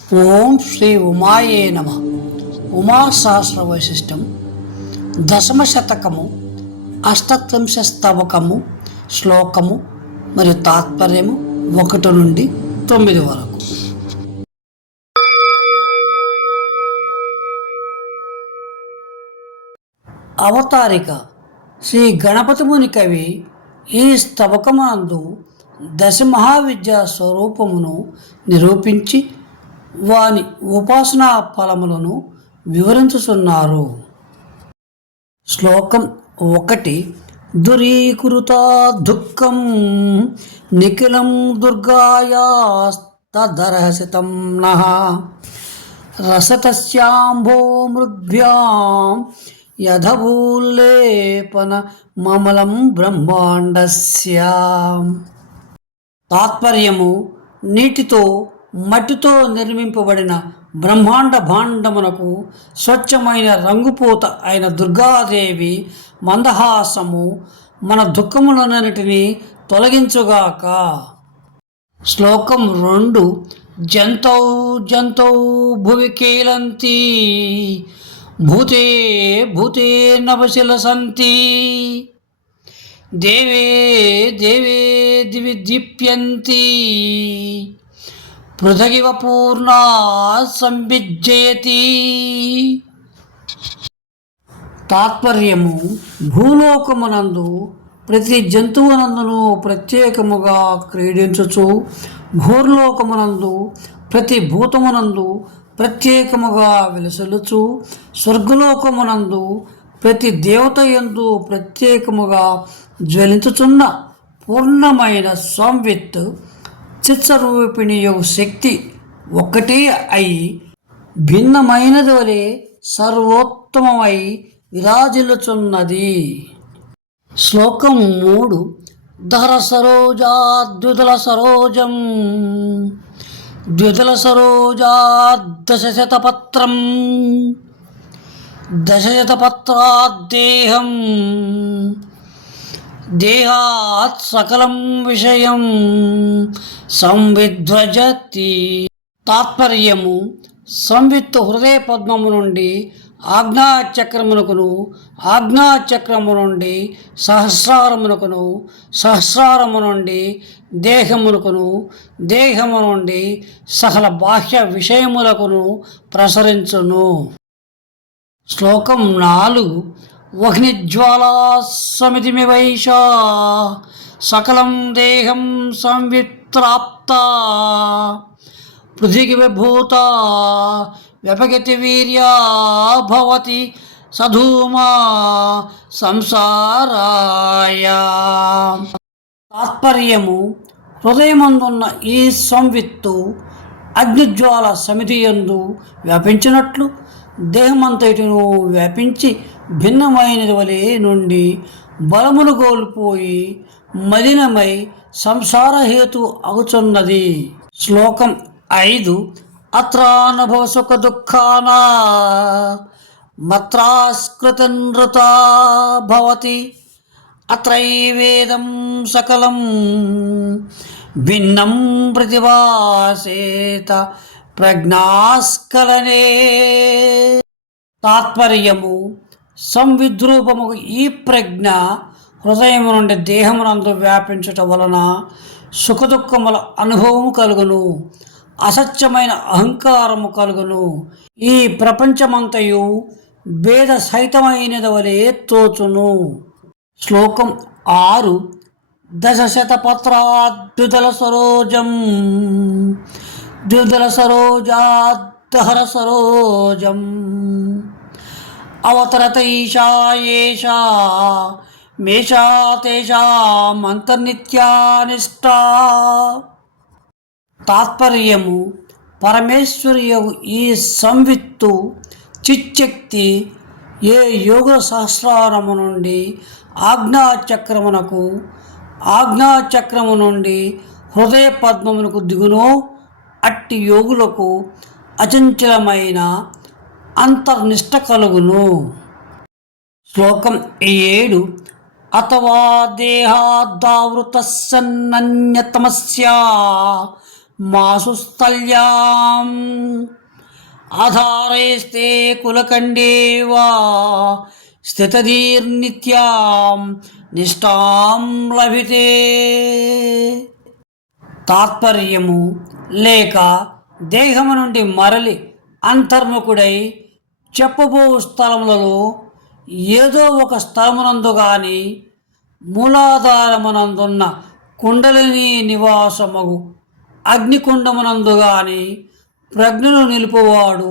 ఓం శ్రీ ఉమాయే నమ. ఉమా సహస్ర వైశిష్టం దశమ శతకము అష్టత్రింశ స్తవకము శ్లోకము మరియు తాత్పర్యము 1 నుండి 9 వరకు. అవతారిక శ్రీ గణపతి ముని కవి ఈ స్తవకమందు దశ మహావిద్యా స్వరూపమును నిరూపించి వాని ఉపాసనా ఫలములను వివరించుచున్నారు. శ్లోకం 1. దురీకృత దుఃఖం నిఖిలం దుర్గాయాస్తదర్హసితం నః రసతస్యాంభో మృద్భ్యాం యథభూల్లేపన మమలం బ్రహ్మాండస్య. తాత్పర్యము: నీటితో మట్టితో నిర్మింపబడిన బ్రహ్మాండ భాండమునకు స్వచ్ఛమైన రంగుపూత అయిన దుర్గాదేవి మందహాసము మన దుఃఖములన్నిటినీ తొలగించుగాక. శ్లోకం 2. జంతౌ జంతౌ భువి కేలంతి భూతే భూతే నవశిలసంతి దేవే దేవే దివి దీప్యంతి పృథగివ పూర్ణా సంవిజ్జయతి. తాత్పర్యము: భూలోకమునందు ప్రతి జంతువునందును ప్రత్యేకముగా క్రీడించుచు, భూర్లోకమునందు ప్రతి భూతమునందు ప్రత్యేకముగా విలసిల్లుచు, స్వర్గలోకమునందు ప్రతి దేవత యందు ప్రత్యేకముగా జ్వలించుచున్న పూర్ణమైన సంవిత్ చిత్స్వరూపిణి యొక్క శక్తి ఒక్కటే అయి భిన్నమైనది వలె సర్వోత్తమమై విరాజిల్లుచున్నది. శ్లోకం 3. ధర సరోజా ద్విదల సరోజం ద్విదల సరోజా దశశతపత్రం దశశతపత్రాద్దేహం దేహాత్ సకలం విషయం సంవిధ్వజతి. తాత్పర్యము: సంవిత్తు హృదయ పద్మము నుండి ఆజ్ఞాచక్రమునకును, ఆజ్ఞాచక్రము నుండి సహస్రారమునకును, సహస్రారము నుండి దేహమునకును, దేహము నుండి సకల బాహ్య విషయములకును ప్రసరించును. శ్లోకం 4. వహ్నిజ్వాలా సమితిమివైషా సకలం దేహం సంవిత్రాప్త పృథివీ విభూత వ్యపగతి వీర్యా భవతి సధూమా సంసారాయ. తాత్పర్యము: హృదయమందున్న ఈ సంవిత్తు అగ్నిజ్వాల సమితి యందు వ్యాపించినట్లు దేహమంతటిను వ్యాపించి భిన్నమైనది వలె నుండి బలమును కోల్పోయి మలినమై సంసారహేతు అగుచున్నది. శ్లోకం 5. అత్రానభవ సుఖ దుఃఖానా మత్రాస్కృతనృతా భవతి అత్రైవేదం సకలం భిన్నం ప్రతిభాసేత ప్రజ్ఞాస్కలనే. తాత్పర్యము: సంవిద్రూపము ఈ ప్రజ్ఞ హృదయము నుండి దేహమునందు వ్యాపించుట వలన సుఖదుఖముల అనుభవము కలుగును, అసత్యమైన అహంకారము కలుగును. ఈ ప్రపంచమంతయు భేద సహితమైనది వలె తోచును. శ్లోకం 6. దశశతపత్రాద్విదల సరోజం ద్విదల సరోజాద్దహర సరోజం అవతరత ఈశా ఏషా మేషా తేషామంతర్నిత్యానిష్టా. తాత్పర్యము: పరమేశ్వరియగు ఈ సంవిత్తు చిచ్చక్తి ఏ యోగుల సహస్రారము నుండి ఆజ్ఞాచక్రమునకు, ఆజ్ఞాచక్రము నుండి హృదయ పద్మమునకు దిగునో అట్టి యోగులకు అచంచలమైన అంతర్నిష్ట కలుగును. శ్లోకం 7. అథవా దేహాదావృతస్సన్నన్యతమస్యా మాసు స్థల్యాం ఆధారైస్తే కులకండేవా స్థితధీర్నిత్యాం నిష్టాం లభితే. తాత్పర్యము లేక దేహము నుండి మరలి అంతర్ముఖుడై చెప్పబో స్థలములలో ఏదో ఒక స్థలమునందు గాని మూలాధారమునందున్న కుండలిని నివాసమగు అగ్నికుండమునందు గాని ప్రజ్ఞను నిలుపువాడు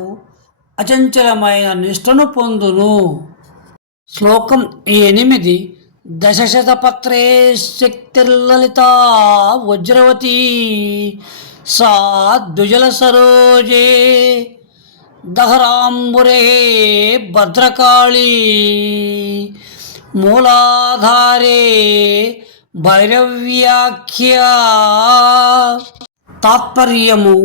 అచంచలమైన నిష్టను పొందును. శ్లోకం 8. దశశతపత్రే శక్తిర్లలితా వజ్రవతీ సా ద్విజల సరోజే దహరాంబురే భద్రకాళీ మూలాధారే భైరవ్యాఖ్యా. తాత్పర్యము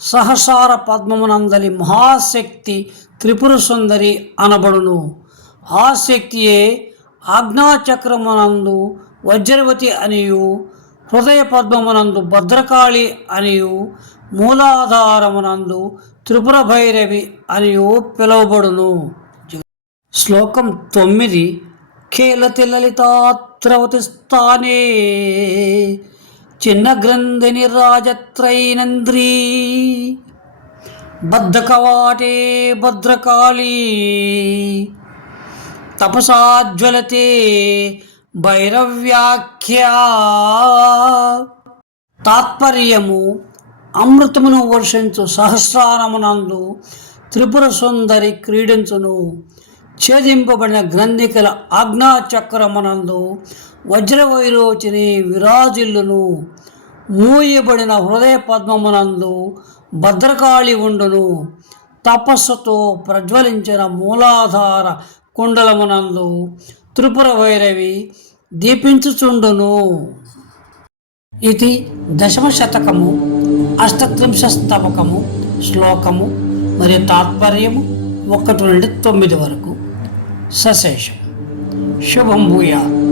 సహసార పద్మమునందలి మహాశక్తి త్రిపుర సుందరి అనబడును. ఆ శక్తియే ఆజ్ఞాచక్రమునందు వజ్రవతి అనియు హృదయ పద్మమునందు భద్రకాళి అనియు మూలాధారమునందు త్రిపుర భైరవి అనియు పిలువబడును. శ్లోకం 9. ఖేలతి లలితాత్రవతి స్థానే చిన్న గ్రంథిని రాజత్రైనంద్రీ బద్ధకవాటే భద్రకాళీ తపసాజ్వలతే భైరవ్యాఖ్యా. తాత్పర్యము అమృతమును వర్షించు సహస్రారమునందు త్రిపుర సుందరి క్రీడించును. ఛేదింపబడిన గ్రంథికల ఆజ్ఞాచక్రమునందు వజ్రవైరోచిని విరాజిల్లును. మూయబడిన హృదయ పద్మమునందు భద్రకాళి ఉండును. తపస్సుతో ప్రజ్వలించిన మూలాధార కుండలమునందు త్రిపుర భైరవి దీపించుచుండును. ఇది దశమ శతకము 38వ శ్లోకము మరియు తాత్పర్యము 1 నుండి 9 వరకు. సశేషం. శుభం భూయాత్.